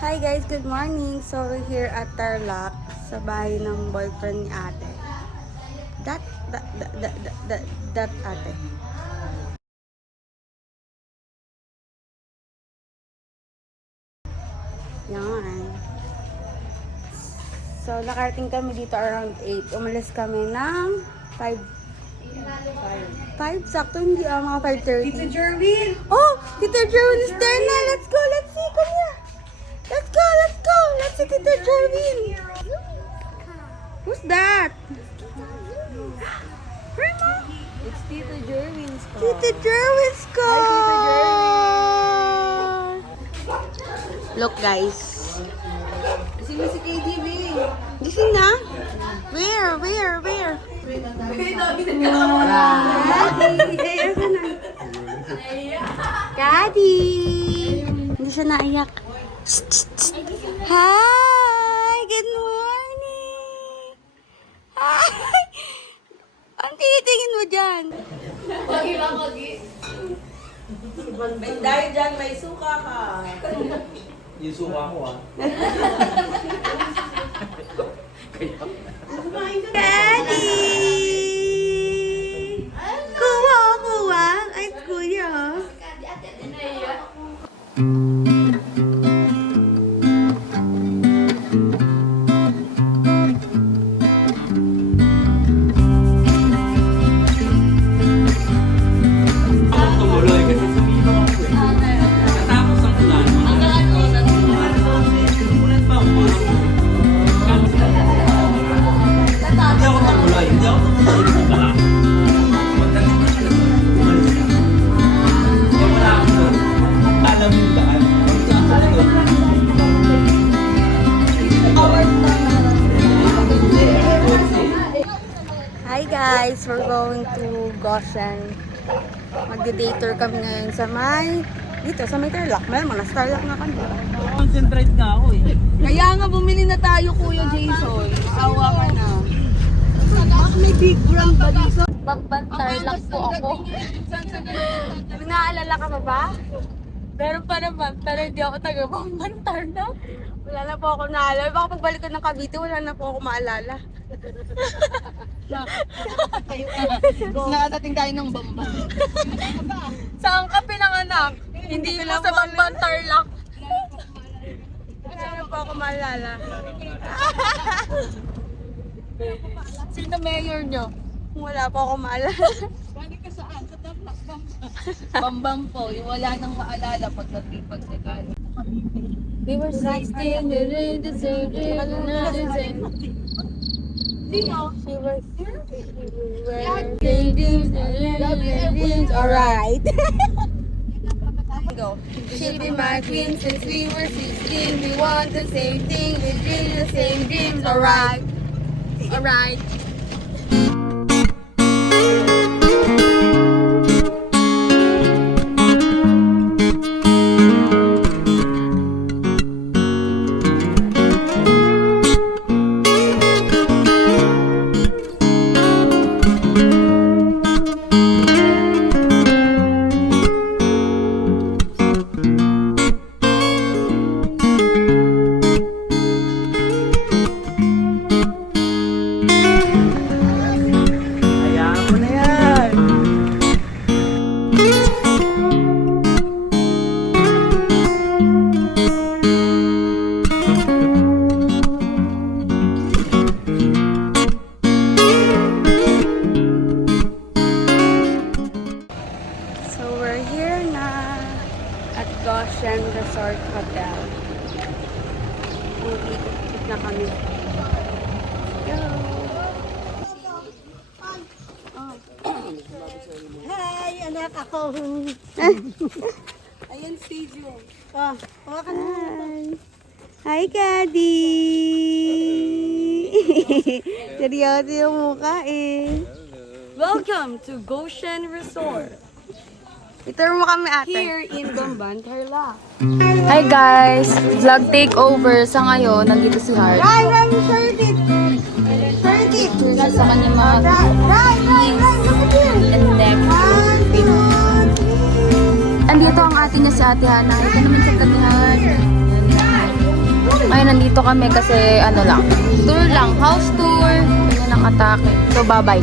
Hi guys, good morning. So we're here at Tarlac sa bahay ng boyfriend ni ate. That ate. Yan. So nakarating kami dito around 8. Umalis kami ng 5. 5? Sakto hindi mga 5:30. Tita Jerwin! Oh! Tita Jerwin is there na! Let's go! Let's see! Come here! Let's go! Let's go! Let's see Tita Jerwin! Who's that? Grandma? It's Tita Jerwin's car. Tita Jerwin's car! Hi, Tita Jerwin! Look guys. Sino si KDB? Gising na? Where? Daddy! Hindi siya naiyak. Hi! Good morning! Hi! Ang tinitingin mo dyan? Dahil dyan, may suka ka. Yung suka ko Daddy! Kuha! Ay, kuya. Ako tumuloy kasi sumilong ako eh. Natapos ang ulan. Umulan pa ako. Hindi ako tumuloy. Hindi ako tumuloy. Magdating na sila. Umalis na. Kaya wala ako doon. Alam yung daan. Hi guys! We're going to Goshen. Magde-day-tour kami ngayon sa dito sa may Tarlac. May mga Starlac na kami. Concentrate na ako eh. Kaya nga, bumili na tayo, Kuya Jason. Awa ka na. May big brown ba dito? Tarlac po ako. May naalala ka pa ba? Meron pa naman, pero hindi ako taga-Tarlac. Wala na po ako naalala. Baka pagbalik ko ng Cavite, wala na po ako maalala. Nakadating tayo ng Bamban. Saan ka pinanganak? Hindi mo sa Bamban Tarlac. Wala na po ako maalala. Sino mayor nyo? Wala po ako maalala. Bambang po, yung wala nang maalala pagdating pagdating. We were 16, we the same dreams. Alright. Go. She'll be my queen since we were 16. We want the same thing, we dream the same dreams. Alright. Alright. Hayaan mo na yan. So we're here na at Goshen Resort Hotel. Ikot na kami. Go! Hi, anak ako. Ayan, stage mo. Oh, hawakan mo. Hi, Daddy! Seryoso yung mukha eh. Welcome to Goshen Resort. Itur mo kami ate. Here in Bamban, Tarlac. Hi guys! Vlog takeover sa ngayon. Nandito si Hart. Ryan, shirt it! Shirt it! Sa kanyang mga Ryan, look at here! and neck. 1, 2, 3. Andito ang ate niya si Ate Hana. Ito naman sa kanihan. Ngayon, nandito kami kasi ano lang, tour lang, house tour. Ganyan ang atake. So, bye-bye.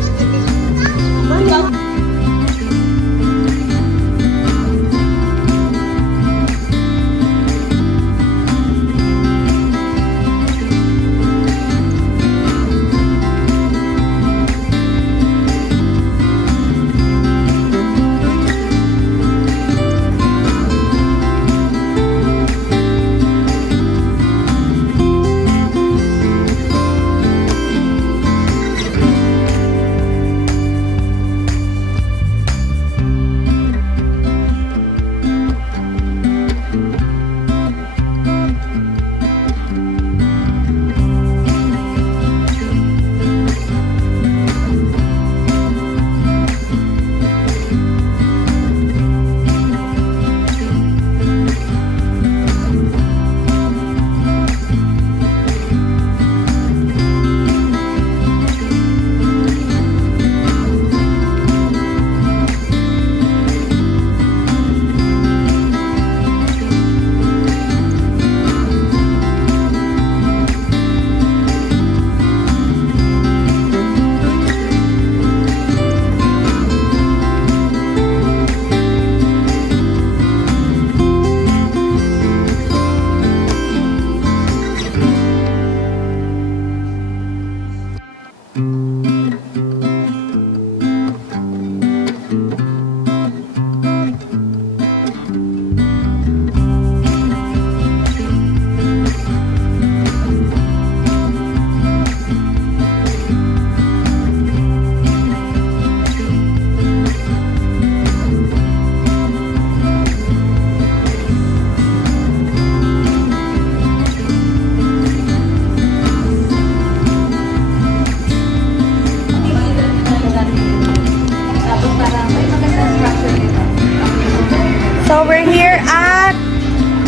So, we're here at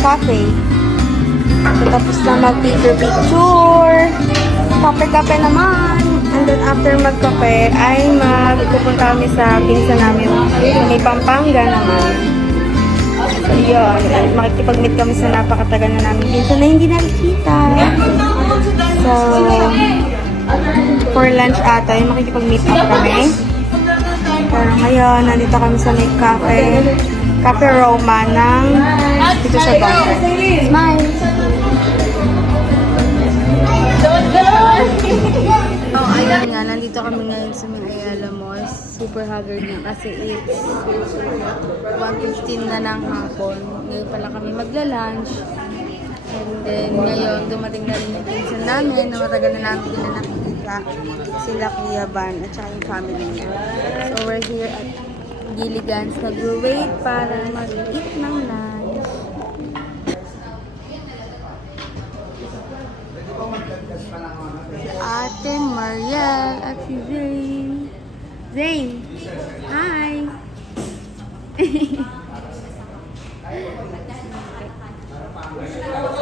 cafe. So, tapos na mag-picture. Kape-kape naman. And then, after magkape, ay magpupunta kami sa pinsan namin. May Pampanga naman. So, yun. Makikipag-meet kami sa napakatagal na namin pinsan na hindi nakikita. So, for lunch ata, yung makikipag-meet up kami. Pero ngayon, nandito kami sa may cafe. Cafe Roma ng dito sa Bangka. Smile! Oh, ayun nga. Nandito kami ngayon sa may Ayala Mall. Super haggard na kasi it's 1:15 na ng hapon. Ngayon pala kami magla-lunch. And then, ngayon, dumating na rin yung pinsan namin na matagal na namin din na nakikita. Sila Kuya Van at saka yung family niya. So, we're here at Gilligan's. Nag-wait para mag-eat ng lunch. Ate Mariel at si Zane. Zane! Hi!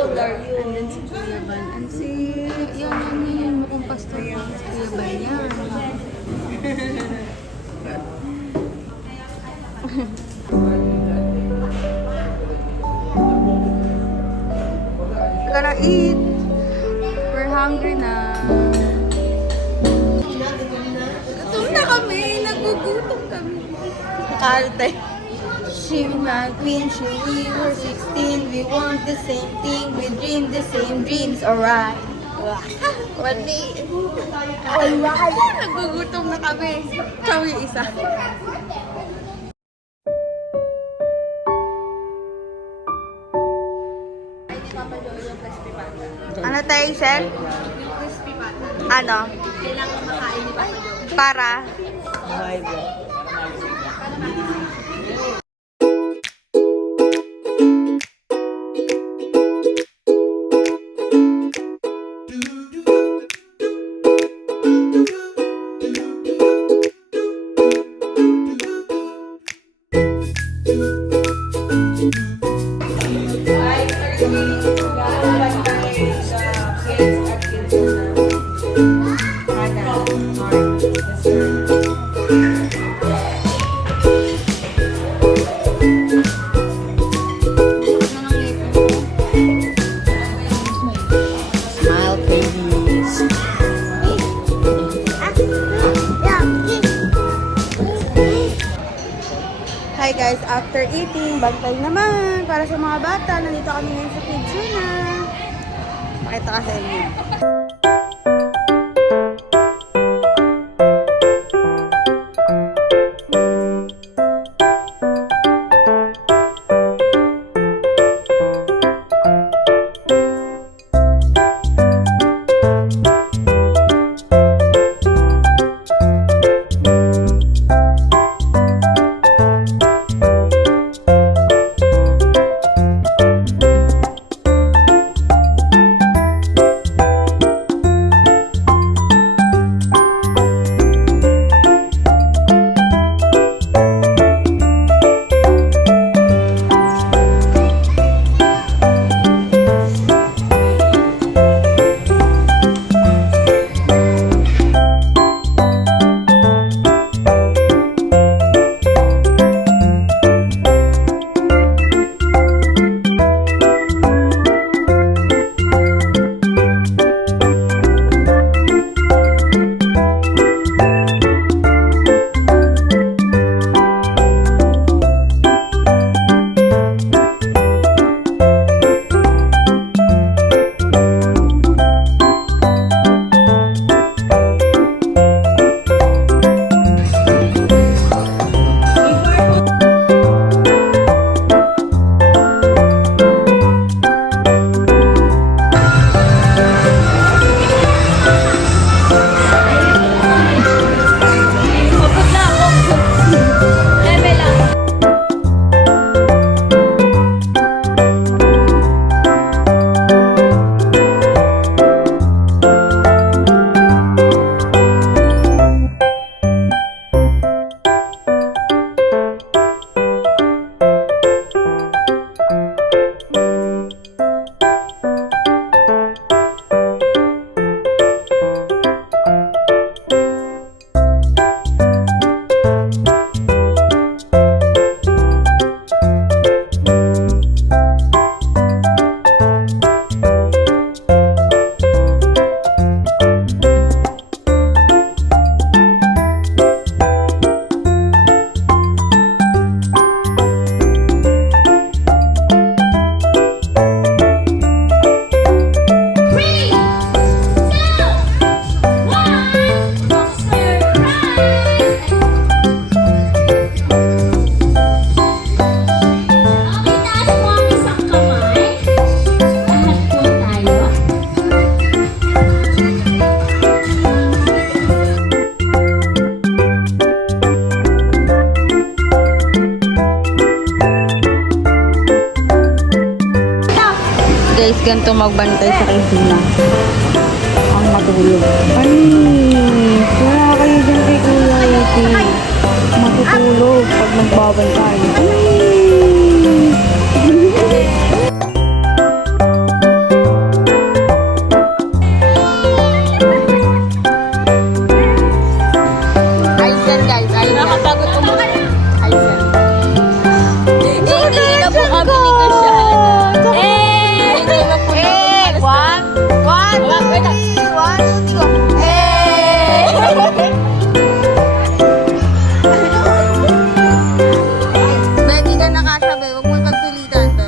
Andun si Kuya Van. And si... yung mukhang pastor yung Kuya Van yan. Gotta eat. We're hungry na. Gutom na kami. Nagugutom kami. Arte. She my queen, we were 16. We want the same thing. We dream the same dreams. Alright. Wali. Alright. Nagugutom na kami. Ikaw yung isa. Ano tayo, Sel? Ano? Kailangan makain ni Papa Joey. Para? Hi guys, after eating, bantay naman para sa mga bata. Nandito kami ngayon sa Kidzuna. Pakita ka sa inyo. Guys, ganito magbantay sa Kidzuna. Ang matulog. Ay, wala kayo dyan kay Kuya Iti. Matutulog pag nagbabantay. Aizen guys, Aizen. Nakapagod umuwi. Aizen. Hindi na po kami ni Kasyana. Hindi na po namin. Betty ka nakasya, be. Huwag mo pagsulitan, be.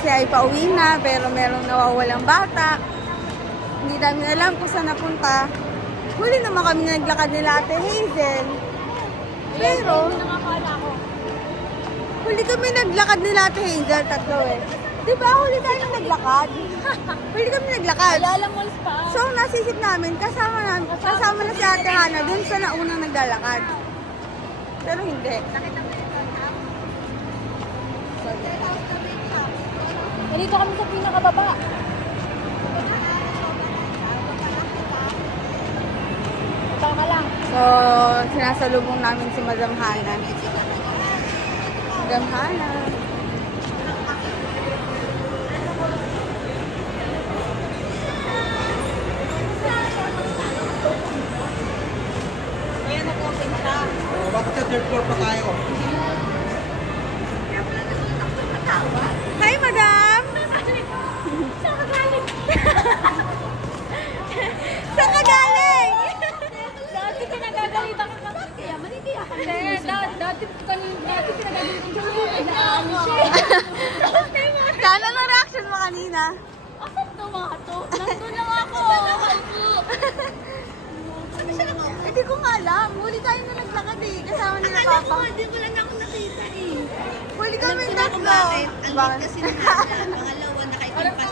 taxi ay pauwi na, pero merong nawawalang bata. Hindi namin alam kung saan napunta. Huli naman kami naglakad nila Ate Hazel. Pero, huli kami naglakad nila Ate Hazel, tatlo eh. Di ba? Huli tayo na naglakad. Huli kami naglakad. So, nasisip namin, kasama na si Ate Hana dun sa naunang naglalakad. Pero hindi. Dito kami sa pinakababa. Tama lang. So, sinasalubong namin si Madam Hana. Madam Hana. Bakit sa third floor pa tayo? Hi, Madam! Saan ka galing? Dati pinagagalitan ka kasi kaya manitiya ka. Dati pinagagalitan ka siya. Sana na reaction mo kanina? Asan tumawa to? Nandun lang ako. Hindi ko nga alam. Huli tayo na naglakad eh. Kasama nila Papa. Hindi ko lang ako nakita eh. Huli kami tatlo. Ang kasi nila, pangalawa nakaikumpas